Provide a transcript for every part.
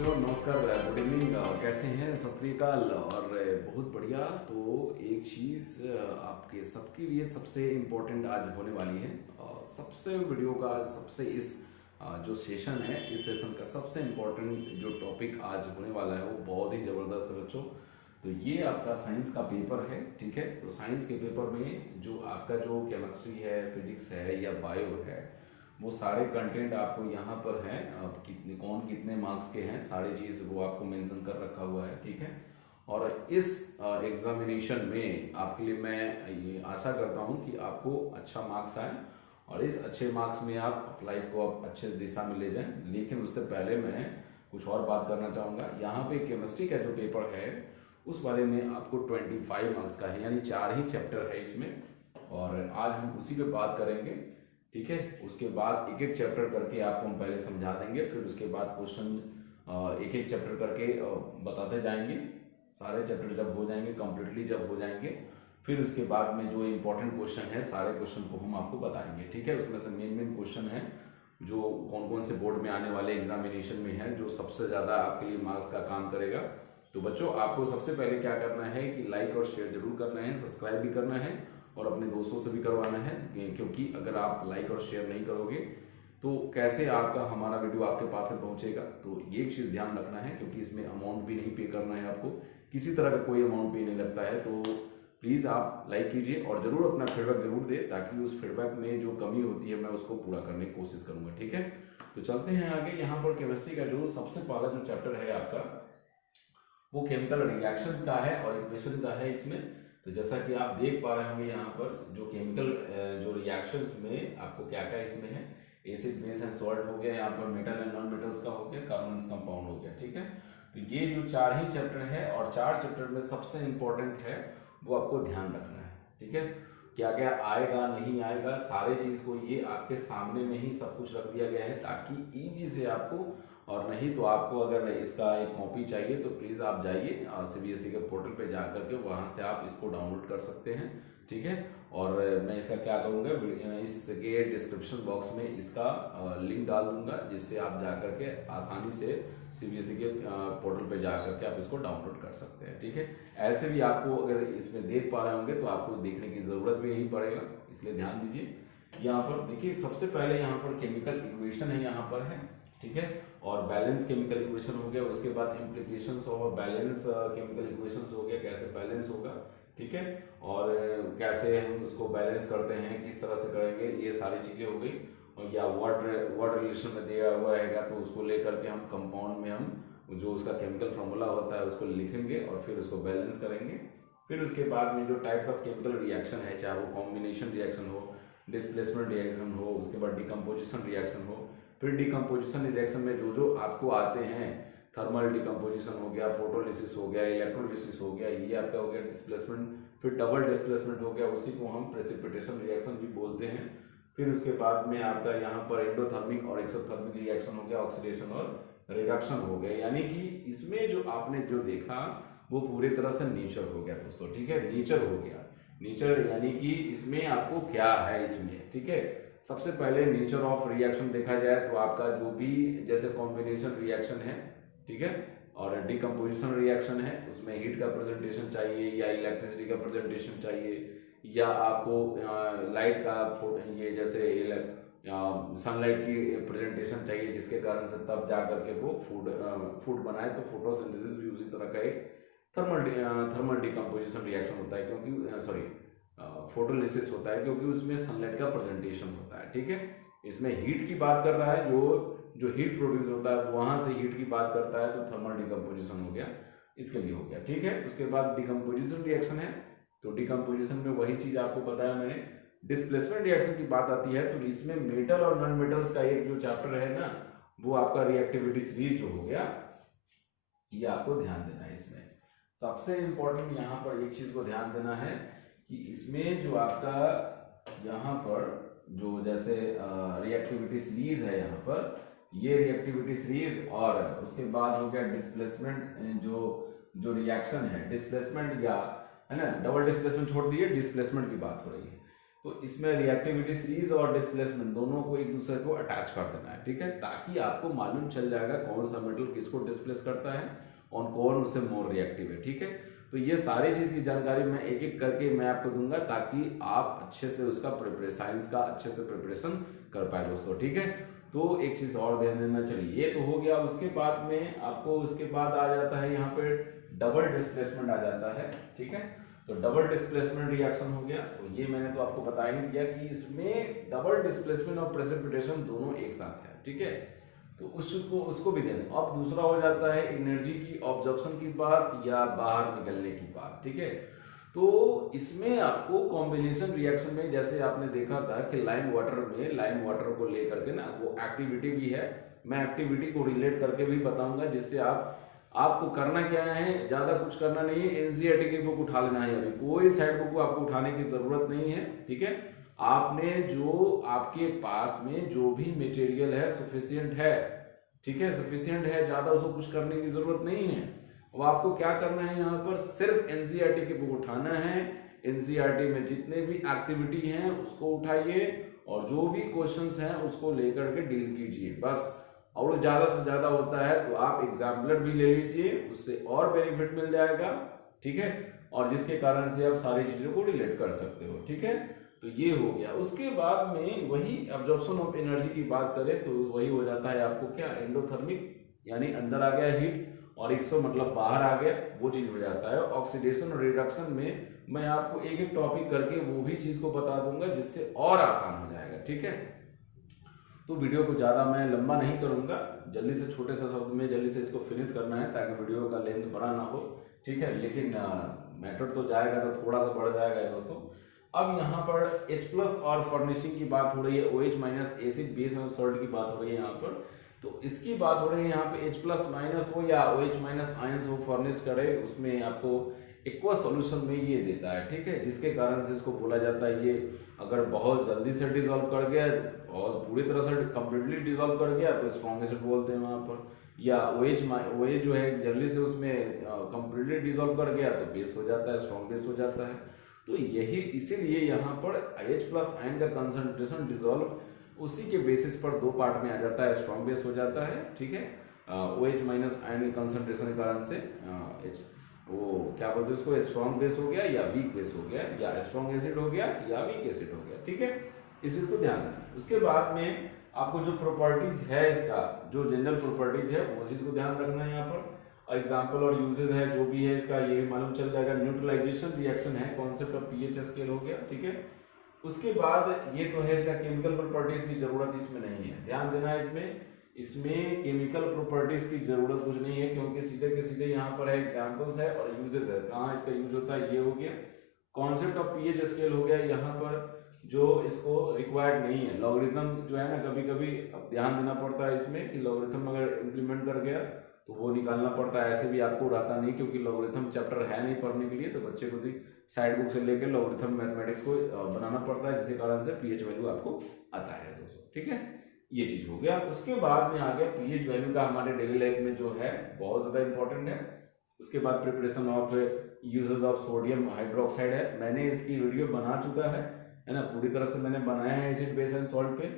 बच्चों नमस्कार, good evening. कैसे हैं? सत श्री अकाल। और बहुत बढ़िया। तो एक चीज़ आपके सबके लिए सबसे इम्पोर्टेंट आज होने वाली है। सबसे वीडियो का सबसे इस जो सेशन है, इस सेशन का सबसे इम्पोर्टेंट जो टॉपिक आज होने वाला है वो बहुत ही ज़बरदस्त है बच्चों। तो ये आपका साइंस का पेपर है, ठीक है। तो साइंस के पेपर में जो आपका जो केमिस्ट्री है, फिजिक्स है या बायो है, वो सारे कंटेंट आपको यहाँ पर हैं। कितने कौन कितने मार्क्स के हैं, सारी चीज़ वो आपको मेंशन कर रखा हुआ है, ठीक है। और इस एग्जामिनेशन में आपके लिए मैं ये आशा करता हूँ कि आपको अच्छा मार्क्स आए और इस अच्छे मार्क्स में आप लाइफ को आप अच्छे दिशा में ले जाएं। लेकिन उससे पहले मैं कुछ और बात करना चाहूँगा। यहाँ पे केमिस्ट्री का जो पेपर है उस वाले में आपको 25 मार्क्स का है, यानी 4 ही चैप्टर है इसमें, और आज हम उसी पे बात करेंगे, ठीक है। उसके बाद एक एक चैप्टर करके आपको हम पहले समझा देंगे, फिर उसके बाद क्वेश्चन एक एक चैप्टर करके बताते जाएंगे। सारे चैप्टर जब हो जाएंगे, कंप्लीटली जब हो जाएंगे, फिर उसके बाद में जो इम्पोर्टेंट क्वेश्चन है सारे क्वेश्चन को हम आपको बताएंगे, ठीक है। उसमें से मेन मेन क्वेश्चन है जो कौन कौन से बोर्ड में आने वाले एग्जामिनेशन में है, जो सबसे ज़्यादा आपके लिए मार्क्स का काम करेगा। तो बच्चों आपको सबसे पहले क्या करना है कि लाइक और शेयर जरूर करना है, सब्सक्राइब भी करना है और अपने दोस्तों से भी करवाना है, क्योंकि अगर आप लाइक और शेयर नहीं करोगे तो कैसे आपका हमारा वीडियो आपके पास में पहुंचेगा। तो ये एक चीज़ ध्यान रखना है, क्योंकि इसमें अमाउंट भी नहीं पे करना है आपको, किसी तरह का कोई अमाउंट पे नहीं लगता है। तो प्लीज़ आप लाइक कीजिए और ज़रूर अपना फीडबैक जरूर दें, ताकि उस फीडबैक में जो कमी होती है मैं उसको पूरा करने की कोशिश करूँगा, ठीक है। तो चलते हैं आगे। यहाँ पर केमिस्ट्री का जो सबसे पहला जो चैप्टर है आपका वो केमिकल रिएक्शंस का है और इक्वेशन का है इसमें। तो जैसा कि आप देख पा रहे होंगे यहाँ पर जो केमिकल जो रिएक्शंस में आपको क्या क्या इसमें है, एसिड बेस एंड सॉल्ट हो गया, यहाँ पर मेटल एंड नॉन मेटल्स का हो गया, कार्बन्स कंपाउंड हो गया, ठीक है। तो ये जो 4 ही चैप्टर है और 4 चैप्टर में सबसे इंपॉर्टेंट है वो आपको ध्यान रखना है, ठीक है। क्या क्या आएगा नहीं आएगा सारे चीज को ये आपके सामने में ही सब कुछ रख दिया गया है, ताकि इजी से आपको, और नहीं तो आपको अगर इसका एक कॉपी चाहिए तो प्लीज़ आप जाइए सीबीएसई के पोर्टल पे जा करके वहाँ से आप इसको डाउनलोड कर सकते हैं, ठीक है। और मैं इसका क्या करूँगा, इसके डिस्क्रिप्शन बॉक्स में इसका लिंक डाल दूंगा, जिससे आप जा करके आसानी से सीबीएसई के पोर्टल पे जा करके आप इसको डाउनलोड कर सकते हैं, ठीक है। ऐसे भी आपको अगर इसमें देख पा रहे होंगे तो आपको देखने की ज़रूरत भी नहीं पड़ेगा, इसलिए ध्यान दीजिए। यहाँ पर देखिए सबसे पहले यहाँ पर केमिकल इक्वेशन है, यहाँ पर है, ठीक है। और बैलेंस केमिकल इक्वेशन हो गया, उसके बाद implications of balance chemical equations हो गया, कैसे बैलेंस होगा, ठीक है। और कैसे हम उसको बैलेंस करते हैं, किस तरह से करेंगे, ये सारी चीज़ें हो गई। और या वर्ड रिलेशन में दिया हुआ रहेगा तो उसको लेकर के हम कंपाउंड में हम जो उसका केमिकल फॉर्मूला होता है उसको लिखेंगे और फिर उसको बैलेंस करेंगे। फिर उसके बाद में जो टाइप्स ऑफ केमिकल रिएक्शन है, चाहे वो कॉम्बिनेशन रिएक्शन हो, डिस्प्लेसमेंट रिएक्शन हो, उसके बाद डिकम्पोजिशन रिएक्शन हो। फिर डिकम्पोजिशन रिएक्शन में जो जो आपको आते हैं, थर्मल डिकम्पोजिशन हो गया, फोटोलिसिस हो गया, इलेक्ट्रोलिसिस हो गया, ये आपका हो गया डिस्प्लेसमेंट। फिर डबल डिस्प्लेसमेंट हो गया, उसी को हम प्रेसिपिटेशन रिएक्शन भी बोलते हैं। फिर उसके बाद में आपका यहाँ पर एंडोथर्मिक और एक्सोथर्मिक रिएक्शन हो गया, ऑक्सीडेशन और रिडक्शन हो गया। यानी कि इसमें जो आपने जो देखा वो पूरी तरह से नेचर हो गया दोस्तों, ठीक है। नेचर हो गया, नेचर यानी कि इसमें आपको क्या है इसमें, ठीक है। सबसे पहले नेचर ऑफ रिएक्शन देखा जाए तो आपका जो भी जैसे कॉम्बिनेशन रिएक्शन है, ठीक है, और डिकम्पोजिशन रिएक्शन है, उसमें हीट का प्रेजेंटेशन चाहिए या इलेक्ट्रिसिटी का प्रेजेंटेशन चाहिए, या आपको लाइट का ये जैसे सनलाइट की प्रेजेंटेशन चाहिए, जिसके कारण से तब जा करके वो फूड बनाए। तो फोटोसिंथेसिस भी उसी तरह का एक थर्मल डिकम्पोजिशन रिएक्शन होता है, क्योंकि सॉरी फोटोलिसिस होता है, क्योंकि उसमें सनलाइट का प्रेजेंटेशन होता है, ठीक है। इसमें हीट की बात कर रहा है, जो हीट प्रोड्यूस होता है वहां से हीट की बात करता है, तो थर्मल डिकम्पोजिशन हो गया, इसके लिए हो गया, ठीक है। उसके बाद डिकम्पोजिशन रिएक्शन है, तो डिकम्पोजिशन में वही चीज आपको बताया मैंने। डिस्प्लेसमेंट रिएक्शन की बात आती है तो इसमें मेटल और नॉन मेटल्स का एक जो चैप्टर है ना, वो आपका रिएक्टिविटी सीरीज जो हो गया, ये आपको ध्यान देना है। इसमें सबसे इंपॉर्टेंट यहाँ पर एक चीज को ध्यान देना है कि इसमें जो आपका यहाँ पर जो जैसे रिएक्टिविटी सीरीज है, यहाँ पर ये रिएक्टिविटी सीरीज, और उसके बाद हो गया डिस्प्लेसमेंट, जो रिएक्शन है डिस्प्लेसमेंट, या है ना, डबल डिस्प्लेसमेंट छोड़ दिए, डिस्प्लेसमेंट की बात हो रही है। तो इसमें रिएक्टिविटी सीरीज और डिस्प्लेसमेंट दोनों को एक दूसरे को अटैच कर देना है, ठीक है, ताकि आपको मालूम चल जाएगा कौन सा मेटल किसको डिस्प्लेस करता है और कौन उससे मोर रिएक्टिव है, ठीक है। तो ये सारी चीज की जानकारी मैं एक एक करके मैं आपको दूंगा ताकि आप अच्छे से उसका साइंस का अच्छे से प्रिपरेशन कर पाए दोस्तों, ठीक है। तो एक चीज और ध्यान देना, चलिए ये तो हो गया। उसके बाद में आपको उसके बाद आ जाता है यहाँ पे डबल डिस्प्लेसमेंट आ जाता है, ठीक है। तो डबल डिस्प्लेसमेंट रिएक्शन हो गया। तो ये मैंने तो आपको बता ही दिया कि इसमें डबल डिस्प्लेसमेंट और प्रेसिपिटेशन दोनों एक साथ है, ठीक है। तो उसको भी देना। अब दूसरा हो जाता है एनर्जी की ऑब्जर्प्शन की बात या बाहर निकलने की बात, ठीक है। तो इसमें आपको कॉम्बिनेशन रिएक्शन में जैसे आपने देखा था कि लाइम वाटर को लेकर के ना वो एक्टिविटी भी है, मैं एक्टिविटी को रिलेट करके भी बताऊंगा, जिससे आपको करना क्या है, ज्यादा कुछ करना नहीं है, एनसीईआरटी की बुक उठा लेना है। अभी कोई साइड बुक आपको उठाने की जरूरत नहीं है, ठीक है। आपने जो आपके पास में जो भी मटेरियल है सफिशिएंट है, ठीक है, सफिशिएंट है, ज्यादा उसको कुछ करने की जरूरत नहीं है। वो आपको क्या करना है, यहाँ पर सिर्फ एनसीईआरटी की बुक उठाना है। एनसीईआरटी में जितने भी एक्टिविटी हैं उसको उठाइए और जो भी क्वेश्चंस हैं उसको लेकर के डील कीजिए बस। और ज्यादा से ज्यादा होता है तो आप एग्जाम्पलर भी ले लीजिए, उससे और बेनिफिट मिल जाएगा, ठीक है, और जिसके कारण से आप सारी चीजों को रिलेट कर सकते हो, ठीक है। तो ये हो गया। उसके बाद में वही अब्जॉर्प्शन ऑफ एनर्जी की बात करें तो वही हो जाता है आपको क्या, एंडोथर्मिक, यानी अंदर आ गया हीट, और 100 मतलब बाहर आ गया, वो चीज हो जाता है। ऑक्सीडेशन और रिडक्शन में मैं आपको एक एक टॉपिक करके वो भी चीज को बता दूंगा, जिससे और आसान हो जाएगा, ठीक है। तो वीडियो को ज़्यादा मैं लंबा नहीं करूँगा, जल्दी से छोटे से शब्द में जल्दी से इसको फिनिश करना है ताकि वीडियो का लेंथ बड़ा ना हो, ठीक है। लेकिन मैटर तो जाएगा तो थोड़ा सा बढ़ जाएगा दोस्तों। अब यहाँ पर H+ और फर्निशिंग की बात हो रही है, OH- एसिड बेस और सॉल्ट की बात हो रही है यहाँ पर। तो इसकी बात हो रही है यहाँ पे H+ हो या OH- आयंस हो फर्निश करे, उसमें आपको एक्वा सॉल्यूशन में ये देता है, ठीक है, जिसके कारण से इसको बोला जाता है ये अगर बहुत जल्दी से डिसॉल्व कर गया और पूरी तरह से कंप्लीटली डिसॉल्व कर गया तो स्ट्रॉन्ग एसिड बोलते हैं वहाँ पर, या OH जो है जल्दी से उसमें कंप्लीटली डिसॉल्व कर गया तो बेस हो जाता है, स्ट्रॉन्ग बेस हो जाता है। तो यही इसीलिए यहाँ पर H+ आयन का कंसंट्रेशन डिसॉल्व उसी के बेसिस पर दो पार्ट में आ जाता है, स्ट्रॉन्ग बेस हो जाता है, ठीक है। OH- आयन कंसंट्रेशन के कारण से वो क्या बोलते हैं उसको, स्ट्रॉन्ग बेस हो गया या वीक बेस हो गया, या स्ट्रॉन्ग एसिड हो गया या वीक एसिड हो गया, ठीक है। इस चीज को ध्यान रखना। उसके बाद में आपको जो प्रॉपर्टीज है, इसका जो जनरल प्रॉपर्टीज है वो चीज को ध्यान रखना है। यहाँ पर एग्जांपल और यूजेस है जो भी है इसका, ये मालूम चल जाएगा। न्यूट्रलाइजेशन रिएक्शन है, कॉन्सेप्ट ऑफ पीएच स्केल हो गया, ठीक है। उसके बाद ये तो है इसका केमिकल प्रॉपर्टीज की जरूरत इसमें नहीं है, ध्यान देना है इसमें केमिकल प्रॉपर्टीज की जरूरत कुछ नहीं है, क्योंकि सीधे के सीधे यहाँ पर है एग्जांपल्स है और यूजेस है। कहाँ इसका यूज होता है, ये हो गया। कॉन्सेप्ट ऑफ पीएच स्केल हो गया, यहाँ पर जो इसको रिक्वायर्ड नहीं है। लॉगरिथम जो है ना, कभी कभी अब ध्यान देना पड़ता है इसमें कि लॉगरिथम अगर इम्प्लीमेंट कर गया तो वो निकालना पड़ता है, ऐसे भी आपको रहता नहीं, क्योंकि लॉगरिथम चैप्टर है नहीं पढ़ने के लिए, तो बच्चे को भी साइड बुक से लेकर लॉगरिथम मैथमेटिक्स को बनाना पड़ता है, जिसके कारण से पीएच वैल्यू आपको आता है दोस्तों, ठीक है। ये चीज हो गया। उसके बाद में आ गया पीएच वैल्यू का हमारे डेली लाइफ में जो है बहुत ज्यादा इंपॉर्टेंट है। उसके बाद preparation of uses of sodium hydroxide है, मैंने इसकी वीडियो बना चुका है ना, पूरी तरह से मैंने बनाया है एसिड बेस एंड सॉल्ट पे।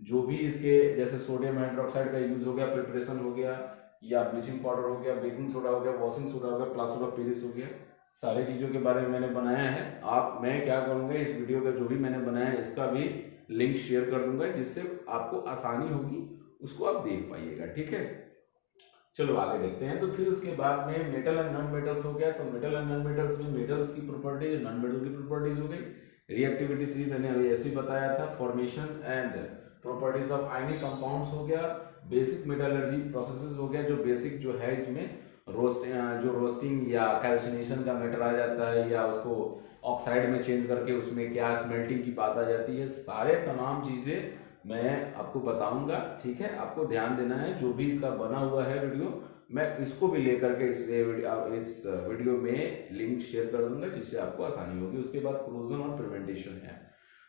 जो भी इसके जैसे सोडियम हाइड्रोक्साइड का यूज हो गया, प्रिपरेशन हो गया, या ब्लीचिंग पाउडर हो गया, बेकिंग सोडा हो गया, वॉशिंग सोडा हो गया, प्लास्टर ऑफ पेरिस हो गया, सारी चीजों के बारे में मैंने बनाया है। मैं क्या करूंगा, इस वीडियो का जो भी मैंने बनाया है इसका भी लिंक शेयर कर दूंगा, जिससे आपको आसानी होगी, उसको आप देख पाइएगा, ठीक है। चलो आगे देखते हैं। तो फिर उसके बाद में मेटल एंड नॉन मेटल्स हो गया। तो मेटल एंड नॉन मेटल्स में मेटल्स की प्रॉपर्टी, नॉन मेटल की प्रॉपर्टीज हो गई। रिएक्टिविटी सी मैंने अभी ऐसे ही बताया था। Formation and properties of ionic compounds हो गया। बेसिक मेटलर्जी प्रोसेसेस हो गया, जो बेसिक जो है इसमें रोस्टिंग या कैल्सिनेशन का मैटर आ जाता है, या उसको ऑक्साइड में चेंज करके उसमें क्या स्मेल्टिंग की बात आ जाती है, सारे तमाम चीजें मैं आपको बताऊंगा, ठीक है। आपको ध्यान देना है, जो भी इसका बना हुआ है वीडियो, मैं इसको भी लेकर के इस वीडियो में लिंक शेयर कर दूंगा, जिससे आपको आसानी होगी। उसके बाद क्लोजन और प्रिवेंटेशन है।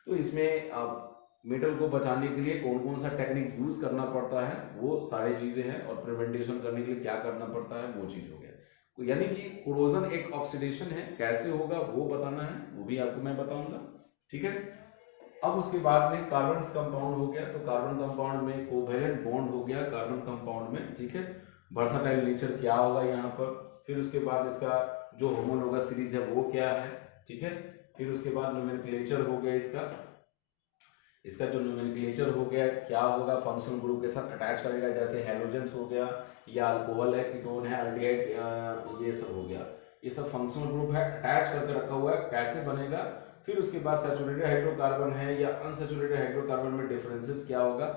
तो इसमें आप मेटल को बचाने के लिए कौन कौन सा टेक्निक यूज करना पड़ता है, वो सारी चीजें हैं, और प्रिवेंटेशन करने के लिए क्या करना पड़ता है, वो चीज हो गया। यानी कि कोरोजन एक ऑक्सीडेशन है, कैसे होगा वो बताना है, वो भी आपको मैं बताऊंगा, ठीक है। अब उसके बाद में कार्बन कंपाउंड हो गया, तो कार्बन कंपाउंड में कोवेलेंट बॉन्ड हो गया कार्बन कंपाउंड में, ठीक है। वर्सटाइल नेचर क्या होगा यहाँ पर, फिर उसके बाद इसका जो होमोलोगस सीरीज है वो क्या है, ठीक है। फिर उसके बाद नोमेनक्लेचर हो गया इसका जो नोमेनक्लेचर हो गया, क्या होगा, फंक्शनल ग्रुप के साथ अटैच करेगा, जैसे हेलोजेंस हो गया या अल्कोहल है, कीटोन है, अल्डिहाइड, ये सब हो गया, ये सब फंक्शनल ग्रुप है, अटैच करके रखा हुआ है, कैसे बनेगा। फिर उसके बाद सैचुरेटेड हाइड्रोकार्बन है या अनसैचुरेटेड हाइड्रोकार्बन में डिफरेंसेस क्या होगा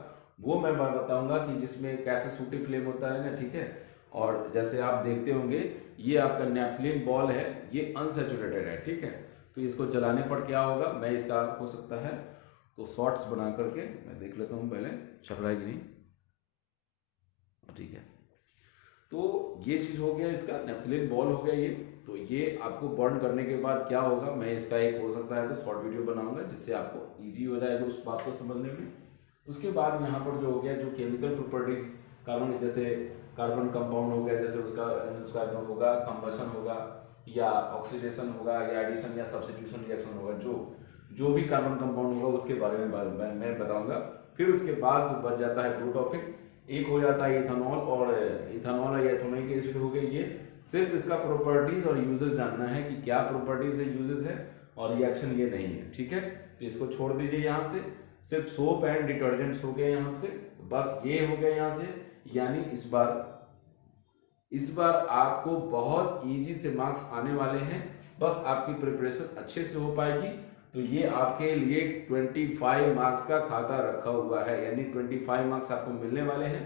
वो मैं बताऊंगा कि जिसमें कैसे सूटी फ्लेम होता है ना, ठीक है। और जैसे आप देखते होंगे ये आपका नेफ्थलीन बॉल है, ये अनसैचुरेटेड है, ठीक है। तो इसको जलाने पर क्या होगा, मैं इसका हो सकता है तो शॉर्ट्स बना करके मैं देख लेता हूँ पहले, छप रहा है कि नहीं, ठीक है। तो ये चीज हो गया, इसका नेफ्थलीन बॉल हो गया ये। तो ये आपको बर्न करने के बाद क्या होगा, मैं इसका एक हो सकता है तो शॉर्ट वीडियो बनाऊंगा जिससे आपको इजी हो जाएगा उस बात को समझने में। उसके बाद यहाँ पर जो हो गया जो केमिकल प्रॉपर्टीज कार्बन, जैसे कार्बन कंपाउंड हो गया, जैसे उसका जो होगा कंबशन होगा या ऑक्सीडेशन होगा या एडिशन या सब्स्टिट्यूशन रिएक्शन होगा, जो भी कार्बन कंपाउंड होगा उसके बारे में मैं बताऊंगा। फिर उसके बाद बच जाता है दो टॉपिक, एक हो जाता है इथेनॉल और एथेनोइक एसिड हो गया। ये सिर्फ इसका प्रॉपर्टीज और यूजेस जानना है कि क्या प्रॉपर्टीज है, यूजेस है और रिएक्शन ये नहीं है, ठीक है। तो इसको छोड़ दीजिए यहाँ से, सिर्फ सोप एंड डिटर्जेंट्स हो गए यहाँ से, बस ये हो गया यहाँ से। यानी इस बार आपको बहुत इजी से मार्क्स आने वाले हैं, बस आपकी प्रिपरेशन अच्छे से हो पाएगी तो ये आपके लिए 25 मार्क्स का खाता रखा हुआ है, यानी 25 मार्क्स आपको मिलने वाले हैं।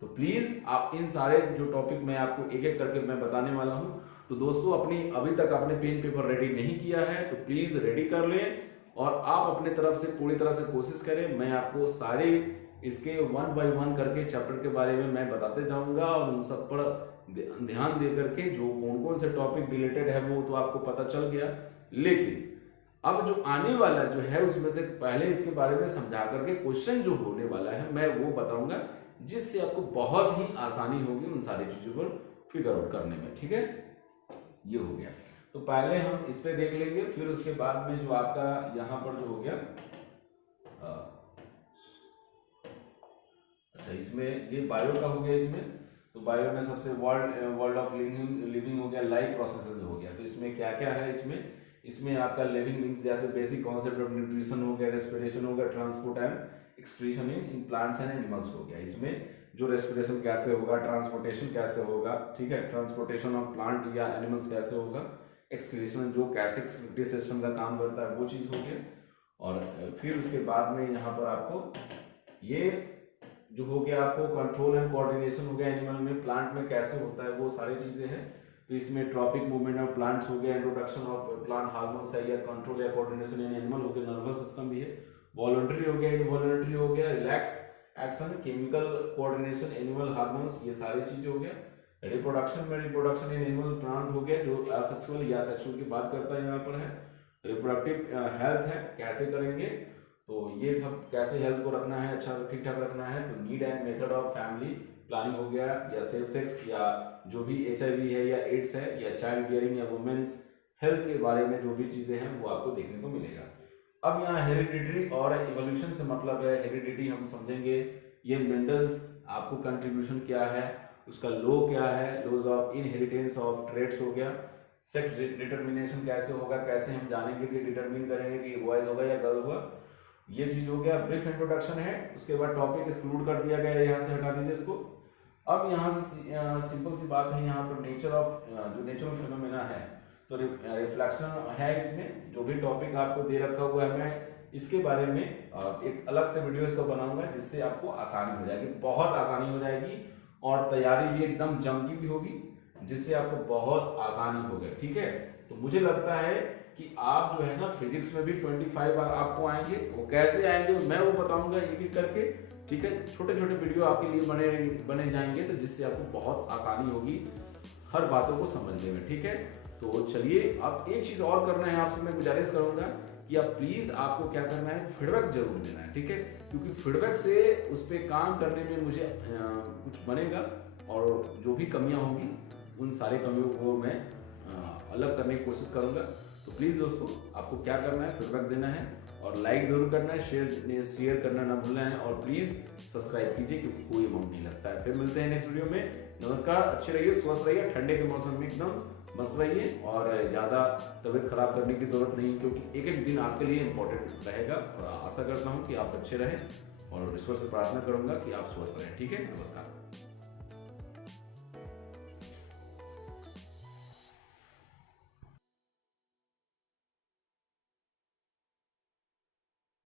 तो प्लीज आप इन सारे जो टॉपिक मैं आपको एक एक करके मैं बताने वाला हूं, तो दोस्तों अभी तक आपने पेन पेपर रेडी नहीं किया है तो प्लीज रेडी कर लें और आप अपने तरफ से पूरी तरह से कोशिश करें। मैं आपको सारे इसके 1 बाय 1 करके चैप्टर के बारे में मैं बताते जाऊंगा और उन सब पर ध्यान दे करके जो कौन कौन से टॉपिक रिलेटेड है वो तो आपको पता चल गया, लेकिन अब जो आने वाला जो है उसमें से पहले इसके बारे में समझा करके क्वेश्चन जो होने वाला है मैं वो बताऊंगा, जिससे आपको बहुत ही आसानी होगी उन सारी चीजों को फिगर आउट करने में, ठीक है। ये हो गया, तो पहले हम इस पे देख लेंगे, फिर उसके बाद में जो आपका यहाँ पर जो हो गया, अच्छा इसमें ये बायो का हो गया, इसमें तो बायो में सबसे वर्ल्ड ऑफ लिविंग हो गया, लाइफ प्रोसेसेस हो गया। तो इसमें क्या क्या है, इसमें आपका लिविंग बींग्स जैसे बेसिक कॉन्सेप्ट ऑफ न्यूट्रिशन हो गया, रेस्पिरेशन हो गया, transport and excretion in plants and animals हो गया। इसमें जो रेस्पिरेशन कैसे होगा, ट्रांसपोर्टेशन कैसे होगा, ठीक है, ट्रांसपोर्टेशन ऑफ प्लांट या एनिमल्स कैसे होगा, एक्सक्रीशन जो कैसे एक्सक्रीटरी सिस्टम का काम करता है वो चीज हो गया। और फिर उसके बाद में यहाँ पर आपको ये जो हो गया आपको कंट्रोल एंड कोऑर्डिनेशन हो गया, एनिमल में प्लांट में कैसे होता है वो सारी चीजें हैं। तो इसमें ट्रॉपिक मूवमेंट ऑफ प्लांट्स हो गया, इंट्रोडक्शन ऑफ प्लांट हार्मोन्स है या कंट्रोल या कोऑर्डिनेशन इन एनिमल हो गया, नर्वस सिस्टम भी है, वॉलंटरी हो गया, इनवॉलंटरी हो गया, relax action, chemical coordination, animal hormones, ये सारी चीजें हो गया। रिप्रोडक्शन में रिप्रोडक्शन इन एनिमल प्लांट हो गया जो असेक्सुअल या सेक्सुअल की बात करता है यहाँ पर है। रिप्रोडक्टिव हेल्थ है, कैसे करेंगे, तो ये सब कैसे हेल्थ को रखना है, अच्छा ठीक ठाक रखना है। तो need and method of family planning हो गया, या सेल्फ सेक्स या जो भी HIV है या एड्स है या चाइल्ड बियरिंग या वुमेन्स हेल्थ के बारे में जो भी चीजें हैं वो आपको देखने को मिलेगा। अब यहाँ हेरिडिटरी और इवोल्यूशन से मतलब है, हेरिडिटी हम समझेंगे ये मेंडल्स आपको कंट्रीब्यूशन क्या है, उसका लो क्या है, लोज ऑफ इनहेरिटेंस ऑफ ट्रेट्स हो गया। सेक्स डिटर्मिनेशन कैसे होगा, कैसे हम जानेंगे कि डिटरमिन करेंगे कि बॉयज होगा या गर्ल होगा, ये चीज हो गया। ब्रीफ इंट्रोडक्शन है, उसके बाद टॉपिक एक्सक्लूड कर दिया गया है, यहाँ से हटा दीजिए इसको। अब यहाँ से सिंपल सी बात है, यहाँ पर नेचर ऑफ जो नेचुरल फिनोमेना है, तो रिफ्लेक्शन है, इसमें जो भी टॉपिक आपको दे रखा हुआ है मैं इसके बारे में एक अलग से वीडियो इसको बनाऊंगा जिससे आपको आसानी हो जाएगी, बहुत आसानी हो जाएगी और तैयारी भी एकदम जम की भी होगी जिससे आपको बहुत आसानी होगी, ठीक है। तो मुझे लगता है कि आप जो है ना फिजिक्स में भी 25 आपको आएंगे, वो कैसे आएंगे मैं वो बताऊंगा एक एक करके, ठीक है। छोटे छोटे वीडियो आपके लिए बने जाएंगे तो जिससे आपको बहुत आसानी होगी हर बातों को समझने में, ठीक है। तो चलिए अब एक चीज और करना है आपसे, मैं गुजारिश करूंगा कि आप प्लीज आपको क्या करना है, फीडबैक जरूर देना है, ठीक है, क्योंकि फीडबैक से उस पर काम करने में मुझे कुछ बनेगा और जो भी कमियां होंगी उन सारी कमियों को मैं अलग करने की कोशिश करूंगा। तो प्लीज़ दोस्तों, आपको क्या करना है, फीडबैक देना है और लाइक ज़रूर करना है, शेयर करना ना भूलना है और प्लीज़ सब्सक्राइब कीजिए क्योंकि कोई अमाउंट नहीं लगता है। फिर मिलते हैं नेक्स्ट वीडियो में। नमस्कार, अच्छे रहिए, स्वस्थ रहिए, ठंडे के मौसम में एकदम मस्त रहिए और ज़्यादा तबीयत खराब करने की ज़रूरत नहीं क्योंकि एक एक दिन आपके लिए इम्पोर्टेंट रहेगा और आशा करता हूँ कि आप अच्छे रहें और ईश्वर से प्रार्थना करूँगा कि आप स्वस्थ रहें। ठीक है, नमस्कार।